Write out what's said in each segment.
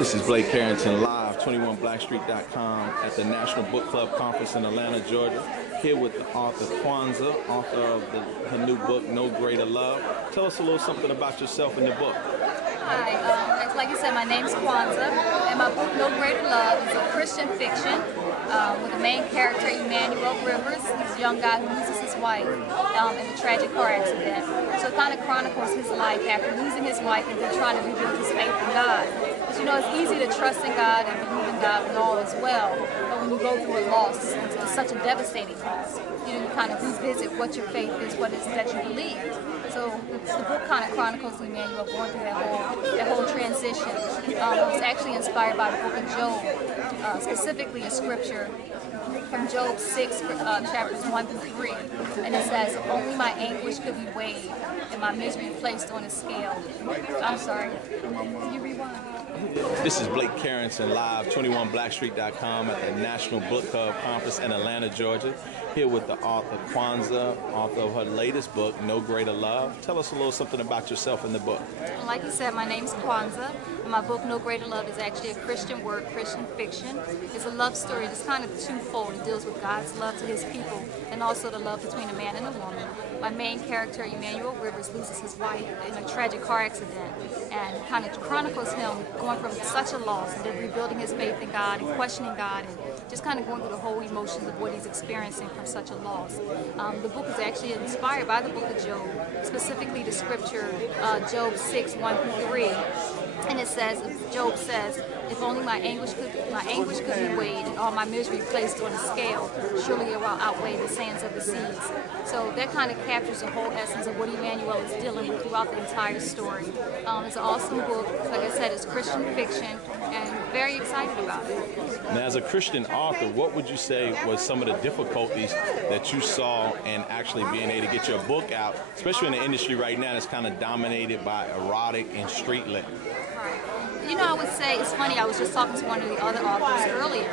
This is Blake Carrington live, 21Blackstreet.com at the National Book Club Conference in Atlanta, Georgia. Here with the author Kwanza, author of her new book, No Greater Love. Tell us a little something about yourself in the book. Hi, like you said, my name's Kwanza, and my book, No Greater Love, is a Christian fiction with the main character, Emmanuel Rivers. He's a young guy who loses his wife in a tragic car accident. So it kind of chronicles his life after losing his wife and then trying to rebuild his faith in God. Because you know, it's easy to trust in God and believe in God when all is well, but when you go through a loss, it's such a devastating loss. You know, you kind of revisit what your faith is, what it is that you believe. So the book kind of chronicles Emmanuel going through that whole transition. It was actually inspired by the book of Job, specifically a scripture from Job 6, chapters 1 through 3. And it says, "If only my anguish could be weighed and my misery placed on a scale." I'm sorry. Can you rewind? This is Blake Carrington live, 21Blackstreet.com at the National Book Club Conference in Atlanta, Georgia. Here with the author Kwanza, author of her latest book, No Greater Love. Tell us a little something about yourself in the book. Like you said, my name's Kwanza, and my book, No Greater Love, is actually a Christian work, Christian fiction. It's a love story that's kind of twofold. It deals with God's love to his people and also the love between a man and a woman. My main character, Emmanuel Rivers, loses his wife in a tragic car accident, and kind of chronicles him going from such a loss and then rebuilding his faith in God and questioning God and just kind of going through the whole emotions of what he's experiencing from such a loss. The book is actually inspired by the book of Job, specifically the scripture Job 6, 1 through 3. And it says, Job says, "If only my anguish could be weighed and all my misery placed on a scale, surely it will outweigh the sands of the seas." So that kind of captures the whole essence of what Emmanuel is dealing with throughout the entire story. It's an awesome book. Like I said, it's Christian fiction, and very excited about it. Now, as a Christian author, what would you say was some of the difficulties that you saw in actually being able to get your book out, especially in the industry right now that's kind of dominated by erotic and street lit? You know, I would say, it's funny, I was just talking to one of the other authors earlier,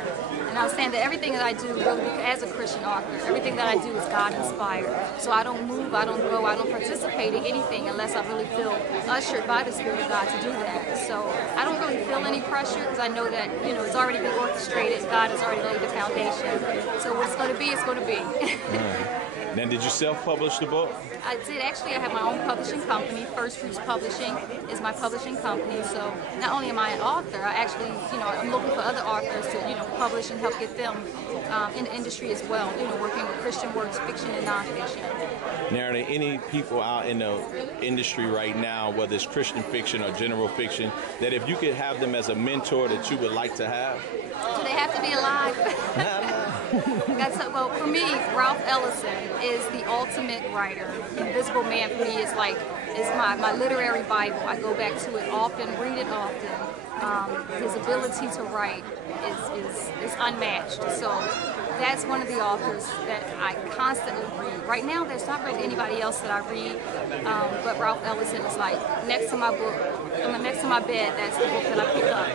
and I was saying that everything that I do, really, as a Christian author, everything that I do is God-inspired. So I don't move, I don't go, I don't participate in anything unless I really feel ushered by the Spirit of God to do that. So I don't really feel any pressure because I know that, you know, it's already been orchestrated, God has already laid the foundation. So what's going to be, it's going to be. Now, did you self-publish the book? I did. Actually, I have my own publishing company. First Fruits Publishing is my publishing company. So not only am I an author, I actually, you know, I'm looking for other authors to, you know, publish and help get them in the industry as well, you know, working with Christian works, fiction and nonfiction. Now, are there any people out in the industry right now, whether it's Christian fiction or general fiction, that if you could have them as a mentor that you would like to have? Do they have to be alive? Well, for me, Ralph Ellison is the ultimate writer. Invisible Man for me is my literary Bible. I go back to it often, read it often. His ability to write is unmatched. So that's one of the authors that I constantly read. Right now, there's not really anybody else that I read, but Ralph Ellison is like next to my book, next to my bed. That's the book that I pick up.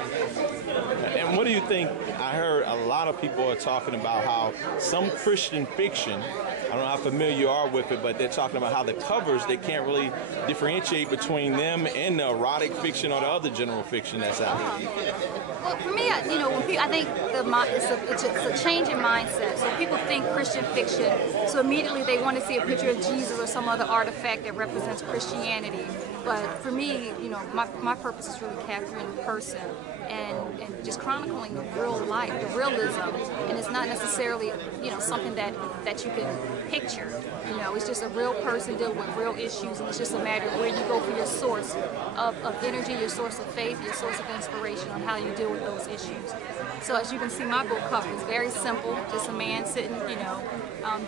And what do you think? I heard a lot of people are talking about how some Christian fiction, I don't know how familiar you are with it, but they're talking about how the covers, they can't really differentiate between them and the erotic fiction or the other general fiction that's out there. Well, for me, you know, I think it's a change in mindset. So people think Christian fiction, so immediately they want to see a picture of Jesus or some other artifact that represents Christianity. But for me, you know, my purpose is really capturing the person and just chronicling the real life, the realism. And it's not necessarily, you know, something that you can picture. You know, it's just a real person dealing with real issues, and it's just a matter of where you go for your source of energy, your source of faith, your source of inspiration on how you deal with those issues. So as you can see, my book cover is very simple, just a man sitting, you know,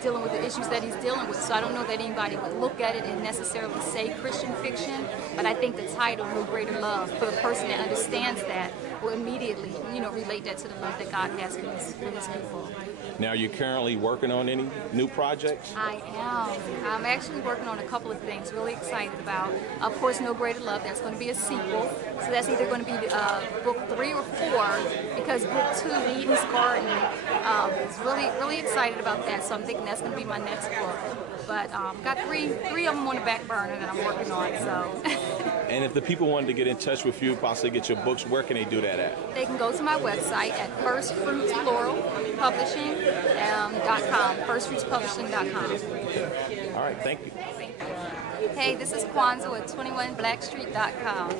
dealing with the issues that he's dealing with. So I don't know that anybody would look at it and necessarily say Christian fiction, but I think the title, No Greater Love, for a person that understands that, will immediately, you know, relate that to the love that God has for his people. Now, are you currently working on any new projects? I am. I'm actually working on a couple of things, really excited about. Of course, No Greater Love, that's going to be a sequel. So that's either going to be book 3 or 4, because book 2, Eden's Garden, is really excited about that. So I'm thinking that's going to be my next book. But got three of them on the back burner that I'm working on. So. And if the people wanted to get in touch with you, possibly get your books, where can they do that at? They can go to my website at firstfruitspluralpublishing.com, firstfruitspublishing.com. All right, thank you. Hey, this is Kwanza with 21Blackstreet.com.